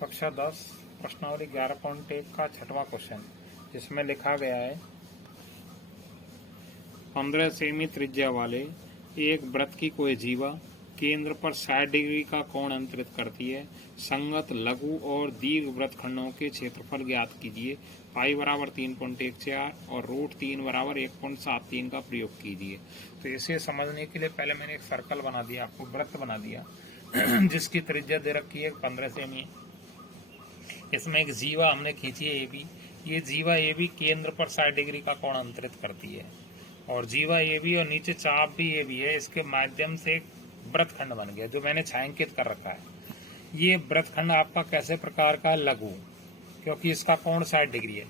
कक्षा 10 प्रश्नावली 11.1 का छठवां क्वेश्चन, जिसमें लिखा गया है 15 सेमी त्रिज्या वाले एक वृत्त की कोई जीवा केंद्र पर 60 डिग्री का कोण अंतरित करती है। संगत लघु और दीर्घ वृत्तखंडों के क्षेत्रफल ज्ञात कीजिए। पाई बराबर 3.14 और रूट 3 बराबर 1.73 का प्रयोग कीजिए। तो इसे समझने के लिए पहले मैंने एक सर्कल बना दिया, आपको वृत्त बना दिया जिसकी त्रिज्या दे रखी है 15 सेमी। इसमें एक जीवा हमने खींची है AB। ये जीवा AB केंद्र पर 60 डिग्री का कोण अंतरित करती है और जीवा AB और नीचे चाप भी AB है। इसके माध्यम से एक वृत्तखंड बन गया जो मैंने छायांकित कर रखा है। ये वृत्तखंड आपका कैसे प्रकार का है? लघु, क्योंकि इसका कोण 60 डिग्री है।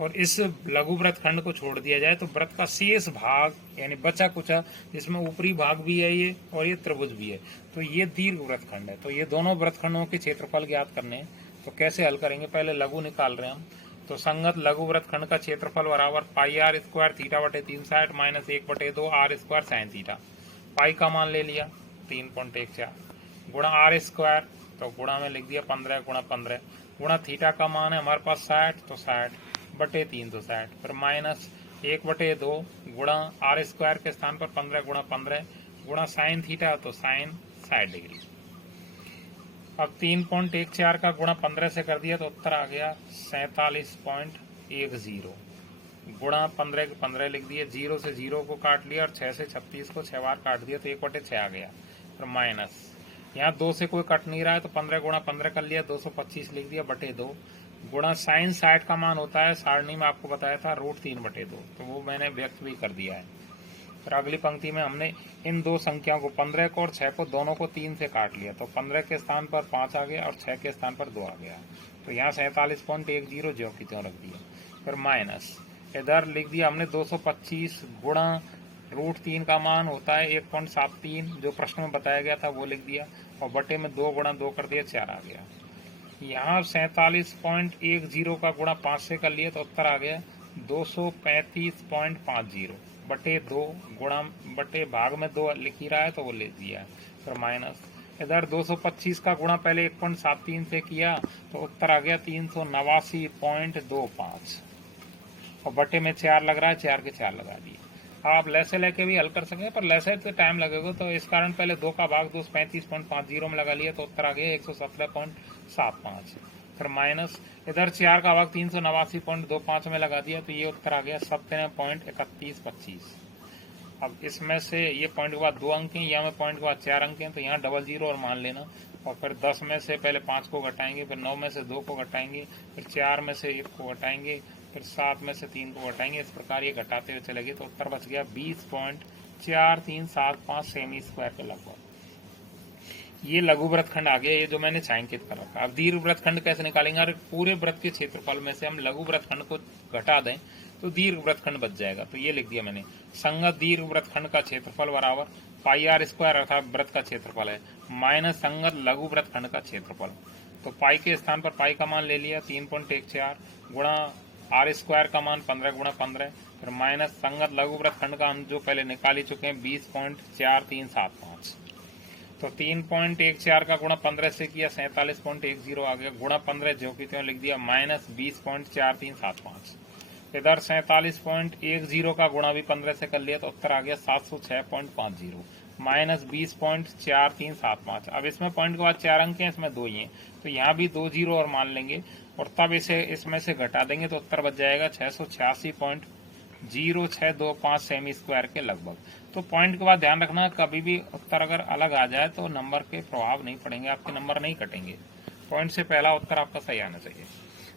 और इस लघु वृत्तखंड को छोड़ दिया जाए तो वृत्त का शेष भाग यानी बचा कुचा, जिसमें ऊपरी भाग भी है ये और ये त्रिभुज भी है, तो ये दीर्घ वृत्तखंड है। तो ये दोनों वृत्तखंडों के क्षेत्रफल ज्ञात करने हैं। तो कैसे हल करेंगे? पहले लघु निकाल रहे हैं हम। तो संगत लघु वृत्तखंड का क्षेत्रफल बराबर पाई आर स्क्वायर थीटा बटे 360 minus 1/2 R square sine theta. Pi का मान ले लिया 3.14 गुणा आर स्क्वायर, तो गुणा में लिख दिया 15 गुणा 15 गुणा थीटा का मान है हमारे पास 60, तो 60 बटे 3 तो 60, फिर माइनस 1/2 गुणा आर स्क्वायर के स्थान पर 15 गुणा 15 गुणा साइन थीटा, तो साइन 60 डिग्री। अब 3.14 का गुणा 15 से कर दिया तो उत्तर आ गया 47.10 गुणा 15 के 15 लिख दिए, 0 से 0 को काट लिया और 6 से 36 को 6 बार काट दिया तो 1/6 आ गया। फिर माइनस यहाँ 2 से कोई कट नहीं रहा है तो 15 गुणा 15 कर लिया, 225 लिख दिया बटे 2 गुणा साइन 60 का मान होता है, सारणी में आपको बताया था रूट 3/2, तो वो मैंने व्यक्त भी कर दिया है। फिर अगली पंक्ति में हमने इन दो संख्याओं को 15 को और 6 को दोनों को 3 से काट लिया, तो 15 के स्थान पर 5 आ गया और 6 के स्थान पर 2 आ गया, तो यहाँ 47.10 ज्यों की त्यों रख दिया। फिर माइनस इधर लिख दिया हमने 225 गुणा रूट 3 का मान होता है 1.73 जो प्रश्न में बताया गया था वो लिख दिया, और बटे में 2 गुणा 2 कर दिया 4 आ गया। यहाँ 47.10 का गुणा 5 से कर लिया तो उत्तर आ गया 235.50 बटे 2 गुणा बटे भाग में 2 लिख ही रहा है तो वो ले दिया। फिर माइनस इधर 225 का गुणा पहले 1.73 से किया तो उत्तर आ गया 389.25 और बटे में 4 लग रहा है, 4 के 4 लगा दिए। आप लैसे लेके भी हल कर सकेंगे पर लैसे से टाइम लगेगा, तो इस कारण पहले 2 का भाग 235.50 में लगा लिया तो उत्तर आ गया 117.75। फिर माइनस इधर 4 का भाग 389.25 में लगा दिया तो ये उत्तर आ गया 97.3125। अब इसमें से ये पॉइंट के बाद 2 अंक हैं, यहाँ में पॉइंट के बाद 4 अंक हैं, तो यहाँ डबल जीरो और मान लेना। और फिर 10 में से पहले 5 को घटाएंगे, फिर 9 में से 2 को घटाएंगे, फिर 4 में से 1 को घटाएंगे, फिर 7 में से 3 को घटाएंगे। इस प्रकार ये घटाते हुए चलेंगे तो उत्तर बच गया 20.4375 सेमी स्क्वायर के लगभग। ये लघु वृत्तखंड आ गया, ये जो मैंने छायांकित कर रखा। अब दीर्घ वृत्तखंड कैसे निकालेंगे? अगर पूरे वृत्त के क्षेत्रफल में से हम लघु वृत्तखंड को घटा दें तो दीर्घ वृत्तखंड बच जाएगा। तो ये लिख दिया मैंने, संगत दीर्घ वृत्तखंड का क्षेत्रफल बराबर पाई आर स्क्वायर अर्थात वृत्त का क्षेत्रफल है माइनस संगत लघु वृत्तखंड का क्षेत्रफल। तो पाई के स्थान पर पाई का मान ले लिया 3.14 गुणा आर स्क्वायर का मान 15 गुणा 15, फिर माइनस संगत लघु वृत्तखंड का हम जो पहले निकाल ही चुके हैं 20.4375। तो 3.14 का गुणा 15 से किया 47.10 आ गया, गुणा 15 जो की त्यों लिख दिया माइनस 20.4375। इधर 47.10 का गुणा भी 15 से कर लिया तो उत्तर आ गया 706.50 माइनस 20.4375। अब इसमें पॉइंट के बाद 4 अंक हैं, इसमें 2 ही हैं, तो यहाँ भी 2 जीरो और मान लेंगे और तब इसे इसमें से घटा देंगे तो उत्तर बच जाएगा 686.0625 सेमी स्क्वायर के लगभग। तो पॉइंट के बाद ध्यान रखना, कभी भी उत्तर अगर अलग आ जाए तो नंबर के प्रभाव नहीं पड़ेंगे, आपके नंबर नहीं कटेंगे। पॉइंट से पहला उत्तर आपका सही आना चाहिए।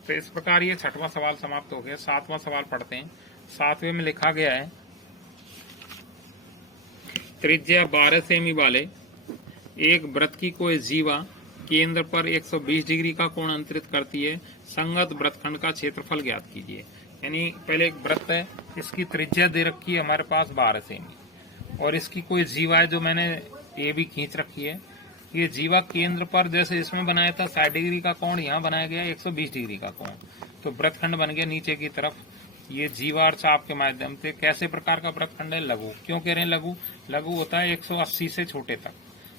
तो इस प्रकार ये छठवां सवाल समाप्त हो गया। 7वां सवाल पढ़ते हैं। 7वें में लिखा गया है त्रिज्या 12 सेमी वाले एक वृत्त की कोई जीवा केंद्र पर 120 डिग्री का कोण अंतरित करती है। संगत वृत्तखंड का क्षेत्रफल ज्ञात कीजिए। यानी पहले एक वृत्त है, इसकी त्रिज्या दे रखी है हमारे पास 12 सेमी और इसकी कोई जीवा है जो मैंने ये भी खींच रखी है। ये जीवा केंद्र पर जैसे इसमें बनाया था 60 डिग्री का कोण, यहाँ बनाया गया 120 डिग्री का कोण, तो वृत्तखंड बन गया नीचे की तरफ। ये जीवा और चाप के माध्यम से कैसे प्रकार का वृत्तखंड है? लघु। क्यों कह रहे हैं लघु? लघु होता है 180 से छोटे तक,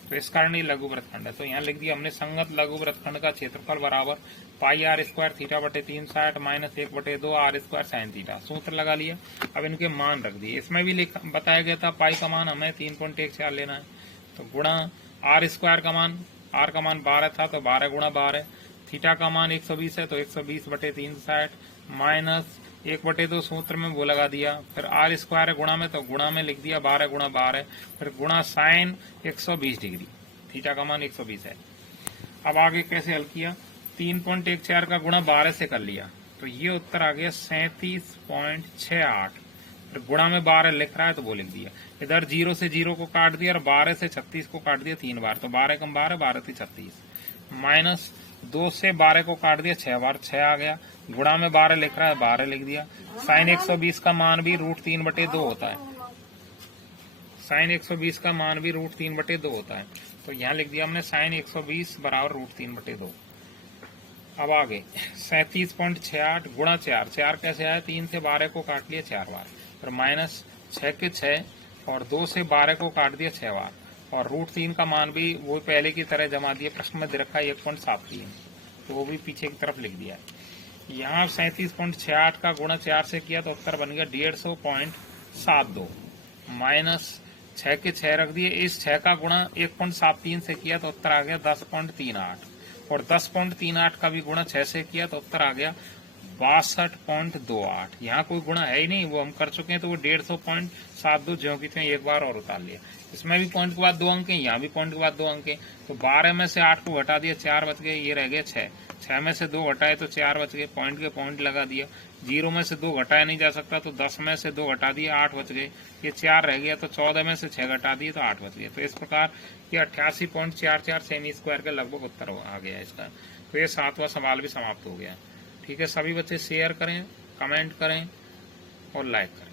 तो इस कारण ये लघु वृत्तखंड है। तो यहाँ लिख दिया हमने संगत लघु वृत्तखंड का क्षेत्रफल बराबर पाई आर स्क्वायर थीटा बटे 360 minus 1/2 R square sine theta. सूत्र लगा लिया। अब इनके मान रख दिए। इसमें भी बताया गया था पाई का मान हमें 3.14 लेना है, तो गुणा आर स्क्वायर का मान, आर का मान 12 था तो 12 गुणा 12, थीटा का मान 120 है तो 120/360 माइनस 1/2 सूत्र में वो लगा दिया। फिर आर स्क्वायर गुणा में तो गुणा में लिख दिया 12 गुणा 12, फिर गुणा साइन 120 डिग्री, थीटा का मान 120 है। अब आगे कैसे हल किया, 3.14 का गुणा 12 से कर लिया तो ये उत्तर आ गया 37.68। फिर गुणा में 12 लिख रहा है तो वो लिख दिया। इधर 0 से 0 को काट दिया और 12 से 36 को काट दिया 3 बार, तो 12 कम 12, 12 से 36, माइनस 2 से 12 को काट दिया 6 बार, 6 आ गया। गुणा में 12 लिख रहा है, 12 लिख दिया। साइन 120 का मान भी √3/2 होता है, साइन 120 का मान भी √3/2 होता है, तो यहाँ लिख दिया हमने साइन 120 बराबर √3/2। अब आगे 37.68 गुणा 4, 4 कैसे आया, 3 से 12 को काट लिया 4 बार, फिर माइनस 6 के 6 और 2 से 12 को काट दिया 6 बार, और √3 का मान भी वो पहले की तरह जमा दिया। प्रश्न में दे रखा है 1.73, तो वो भी पीछे की तरफ लिख दिया है। यहाँ 37.68 का गुणा 4 से किया तो उत्तर बन गया 150.72, माइनस 6 के 6 रख दिए। इस 6 का गुणा 1.73 से किया तो उत्तर आ गया 10.38, और 10.38 का भी गुणा 6 से किया तो उत्तर आ गया 62.28। यहाँ कोई गुणा है ही नहीं, वो हम कर चुके हैं, तो वो 150.72 ज्यों की त्यों एक बार और उतार लिया। इसमें भी पॉइंट के बाद 2 अंक है, यहाँ भी पॉइंट के बाद 2 अंक है, तो 12 में से 8 को घटा दिया, 4 बच गए, ये रह गए 6, 6 में से 2 घटाए तो 4 बच गए, पॉइंट के पॉइंट लगा दिया। 0 में से 2 घटाया नहीं जा सकता, तो 10 में से 2 घटा दिए, 8 बच गए, ये 4 रह गया, तो 14 में से 6 घटा दिए तो 8 बच गए। तो इस प्रकार ये 88.44 सेमी स्क्वायर के लगभग उत्तर आ गया इसका। तो ये 7वां सवाल भी समाप्त हो गया। ठीक है, सभी बच्चे शेयर करें, कमेंट करें और लाइक करें।